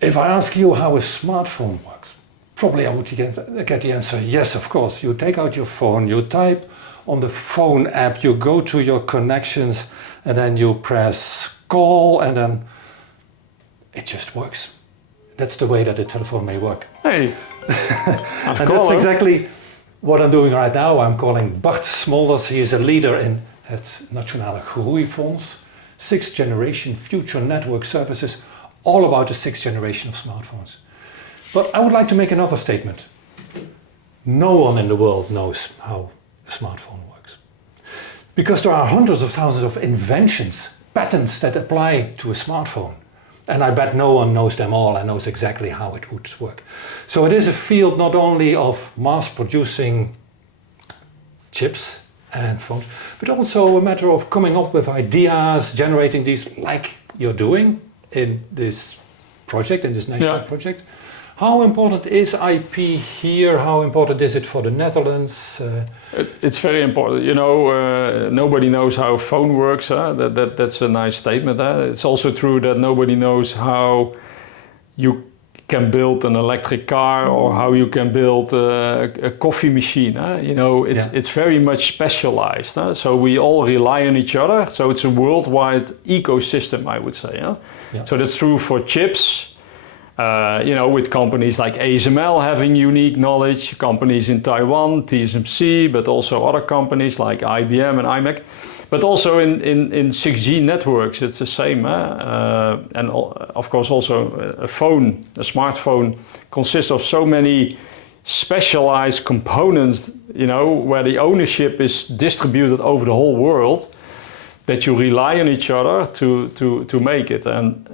If I ask you how a smartphone works, probably I would get the answer, yes, of course. You take out your phone, you type on the phone app, you go to your connections, and then you press call, and then it just works. That's the way that a telephone may work. Hey, and that's exactly what I'm doing right now. I'm calling Bart Smolders. He is a leader in het Nationale Groeifonds, 6th generation future network services, all about the 6th generation of smartphones. But I would like to make another statement. No one in the world knows how a smartphone works. Because there are hundreds of thousands of inventions, patents that apply to a smartphone. And I bet no one knows them all and knows exactly how it would work. So it is a field not only of mass producing chips and phones, but also a matter of coming up with ideas, generating these like you're doing in this project, in this national project. How important is IP here? How important is it for the Netherlands? It's very important. You know, nobody knows how a phone works. That's a nice statement. It's also true that nobody knows how you can build an electric car or how you can build a coffee machine. You know, it's very much specialized. So we all rely on each other. So it's a worldwide ecosystem, I would say. So that's true for chips. You know, with companies like ASML having unique knowledge, companies in Taiwan, TSMC, but also other companies like IBM and iMac. But also in 6G networks, it's the same. And of course also a smartphone consists of so many specialized components, you know, where the ownership is distributed over the whole world, that you rely on each other to make it. And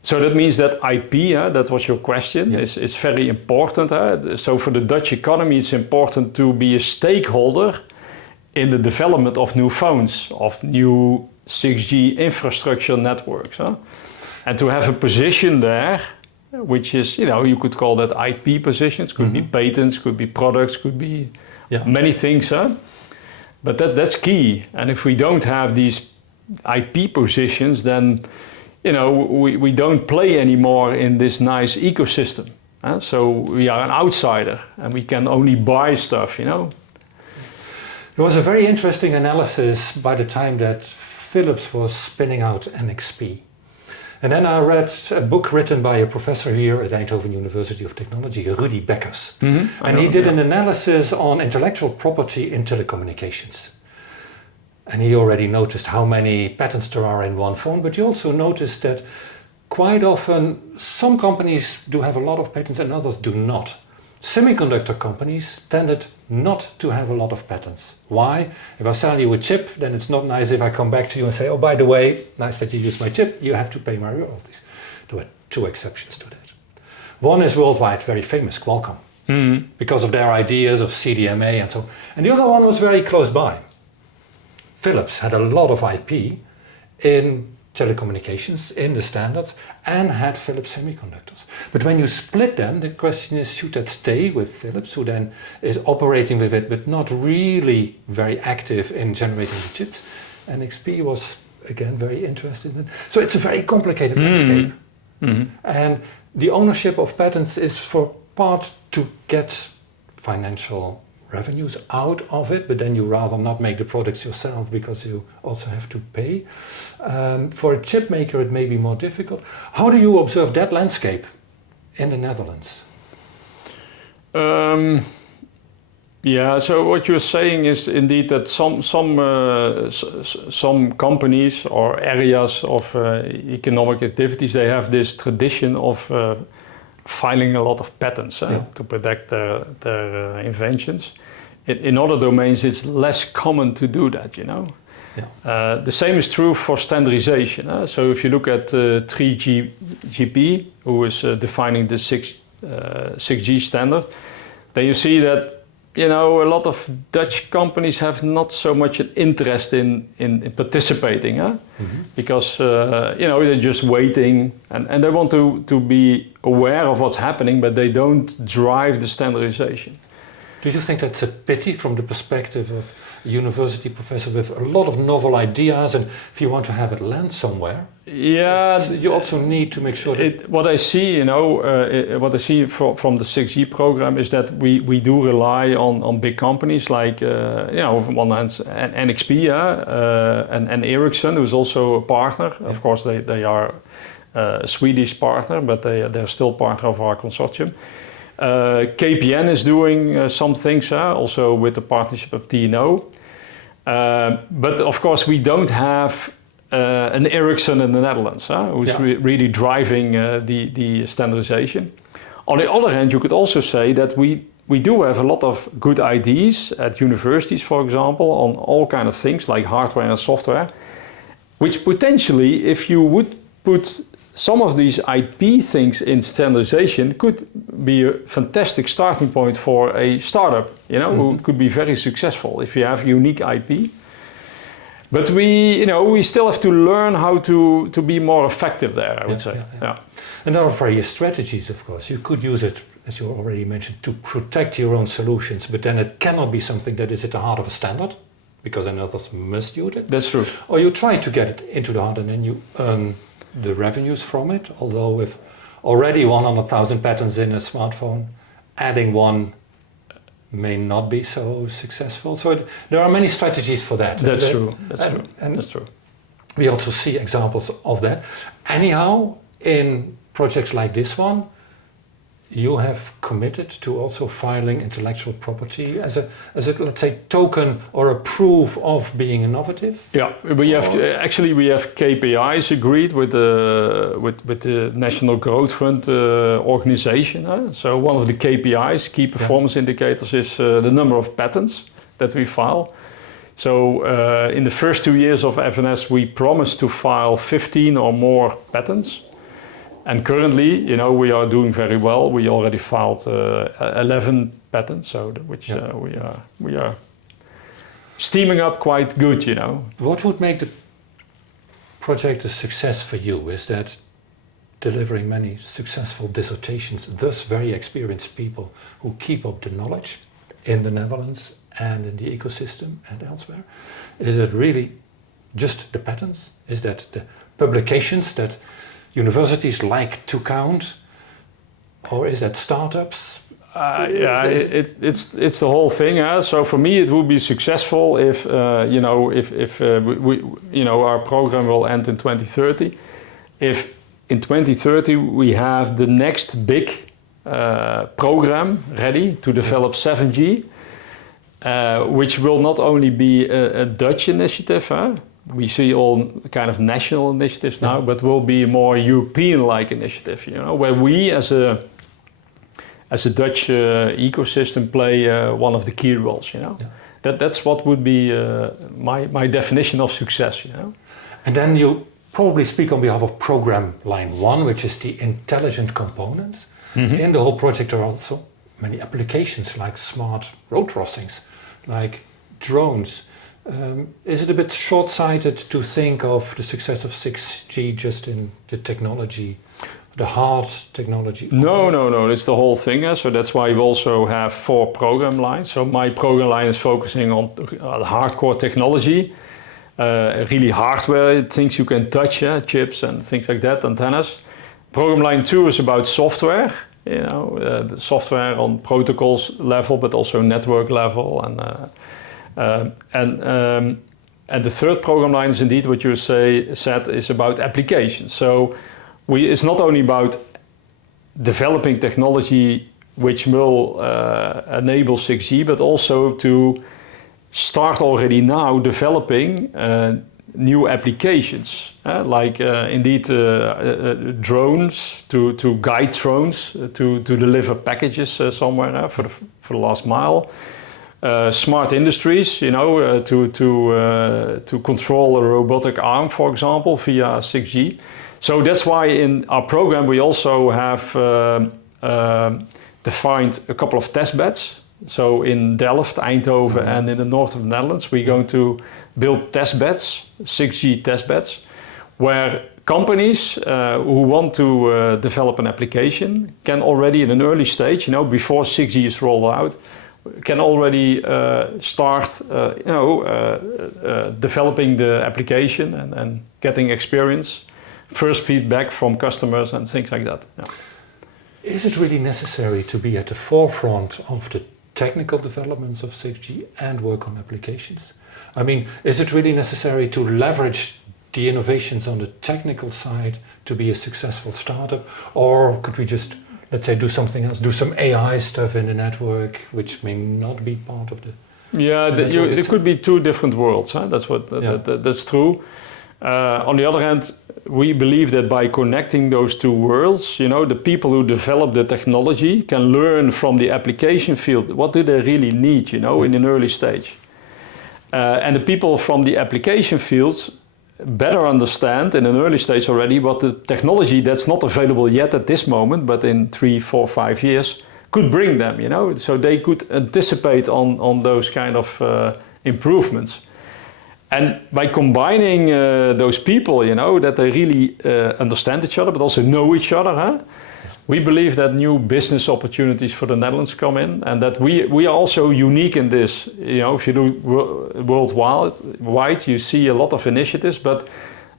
so that means that IP, that was your question, is very important. So for the Dutch economy, it's important to be a stakeholder in the development of new phones, of new 6G infrastructure networks. And to have a position there, which is, you know, you could call that IP positions, could be patents, could be products, could be many things. But that's key. And if we don't have these IP positions, then you know, we don't play anymore in this nice ecosystem. So we are an outsider and we can only buy stuff, you know. There was a very interesting analysis by the time that Philips was spinning out NXP. And then I read a book written by a professor here at Eindhoven University of Technology, Rudy Beckers. And he did an analysis on intellectual property in telecommunications. And he already noticed how many patents there are in one phone, but he also noticed that quite often some companies do have a lot of patents and others do not. Semiconductor companies tended not to have a lot of patents. Why? If I sell you a chip, then it's not nice if I come back to you and say, oh, by the way, nice that you use my chip, you have to pay my royalties. There were two exceptions to that. One is worldwide very famous, Qualcomm, because of their ideas of CDMA and so on. And the other one was very close by. Philips had a lot of IP in telecommunications, in the standards, and had Philips semiconductors. But when you split them, the question is, should that stay with Philips, who then is operating with it, but not really very active in generating the chips? NXP was, again, very interested in it. So it's a very complicated landscape. And the ownership of patents is for part to get financial revenues out of it, but then you rather not make the products yourself because you also have to pay. For a chip maker it may be more difficult. How do you observe that landscape in the Netherlands? Yeah, so what you're saying is indeed that some companies or areas of economic activities, they have this tradition of filing a lot of patents to protect their inventions. In other domains, it's less common to do that, you know. The same is true for standardization. So if you look at 3GPP, who is defining the 6G standard, then you see that, you know, a lot of Dutch companies have not so much an interest in participating, because you know, they're just waiting and they want to be aware of what's happening, but they don't drive the standardization. Do you think that's a pity from the perspective of a university professor with a lot of novel ideas, and if you want to have it land somewhere, you also need to make sure that... What I see, what I see from the 6G program is that we do rely on big companies like, on one hand, NXP and Ericsson, who's also a partner. Yeah. Of course, they are a Swedish partner, but they're still part of our consortium. KPN is doing some things, also with the partnership of TNO. But of course, we don't have an Ericsson in the Netherlands, who's really driving the standardization. On the other hand, you could also say that we do have a lot of good ideas at universities, for example, on all kind of things like hardware and software, which potentially, if you would put some of these IP things in standardization, could be a fantastic starting point for a startup, who could be very successful if you have unique IP. But we still have to learn how to be more effective there, I would say. Yeah. And there are various strategies, of course. You could use it, as you already mentioned, to protect your own solutions, but then it cannot be something that is at the heart of a standard, because then others must use it. That's true. Or you try to get it into the heart and then you earn the revenues from it, although with already 100,000 patents in a smartphone, adding one may not be so successful. So there are many strategies for that. That's true. That's true. We also see examples of that. Anyhow, in projects like this one, you have committed to also filing intellectual property as a let's say token or a proof of being innovative. Yeah, we have KPIs agreed with the National Groeifonds organization. So one of the KPIs, key performance indicators, is the number of patents that we file. So in the first 2 years of FNS, we promised to file 15 or more patents. And currently, we are doing very well. We already filed 11 patents, so we are steaming up quite good, What would make the project a success for you? Is that delivering many successful dissertations, thus very experienced people who keep up the knowledge in the Netherlands and in the ecosystem and elsewhere? Is it really just the patents? Is that the publications that universities like to count, or is that startups? It's the whole thing. So for me, it would be successful if our program will end in 2030. If in 2030 we have the next big program ready to develop 7G, which will not only be a Dutch initiative. We see all kind of national initiatives now, but will be a more European-like initiative, where we as a Dutch ecosystem play one of the key roles, That's what would be my definition of success, And then you probably speak on behalf of program line 1, which is the intelligent components. Mm-hmm. In the whole project there are also many applications like smart road crossings, like drones. Is it a bit short-sighted to think of the success of 6G just in the technology, the hard technology? No, it's the whole thing. So that's why we also have 4 program lines. So my program line is focusing on hardcore technology, really hardware, things you can touch, chips and things like that, antennas. Program line 2 is about software, the software on protocols level, but also network level and the third program line is indeed what you said is about applications. So it's not only about developing technology which will enable 6G, but also to start already now developing new applications, like indeed drones, to guide drones to deliver packages somewhere for the last mile. Smart industries, to control a robotic arm, for example, via 6G. So that's why in our program we also have defined a couple of test beds. So in Delft, Eindhoven, and in the north of the Netherlands, we're going to build test beds, 6G test beds, where companies who want to develop an application can already in an early stage, before 6G is rolled out, can already start, developing the application and getting experience, first feedback from customers and things like that. Yeah. Is it really necessary to be at the forefront of the technical developments of 6G and work on applications? I mean, is it really necessary to leverage the innovations on the technical side to be a successful startup? Or could we just, let's say, do something else, do some AI stuff in the network, which may not be part of the... Yeah, there could be two different worlds. Huh? That's true. On the other hand, we believe that by connecting those two worlds, the people who develop the technology can learn from the application field. What do they really need, in an early stage? And the people from the application fields better understand in an early stage already what the technology that's not available yet at this moment, but in 3, 4, 5 years could bring them, so they could anticipate on those kind of improvements. And by combining those people, that they really understand each other, but also know each other, we believe that new business opportunities for the Netherlands come in, and that we are also unique in this. If you do worldwide, you see a lot of initiatives, but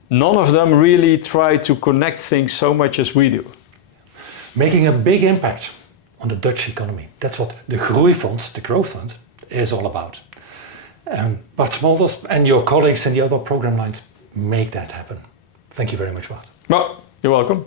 none of them really try to connect things so much as we do. Making a big impact on the Dutch economy. That's what the groeifonds, the growth fund, is all about. Bart Smolders and your colleagues in the other program lines make that happen. Thank you very much, Bart. Well, you're welcome.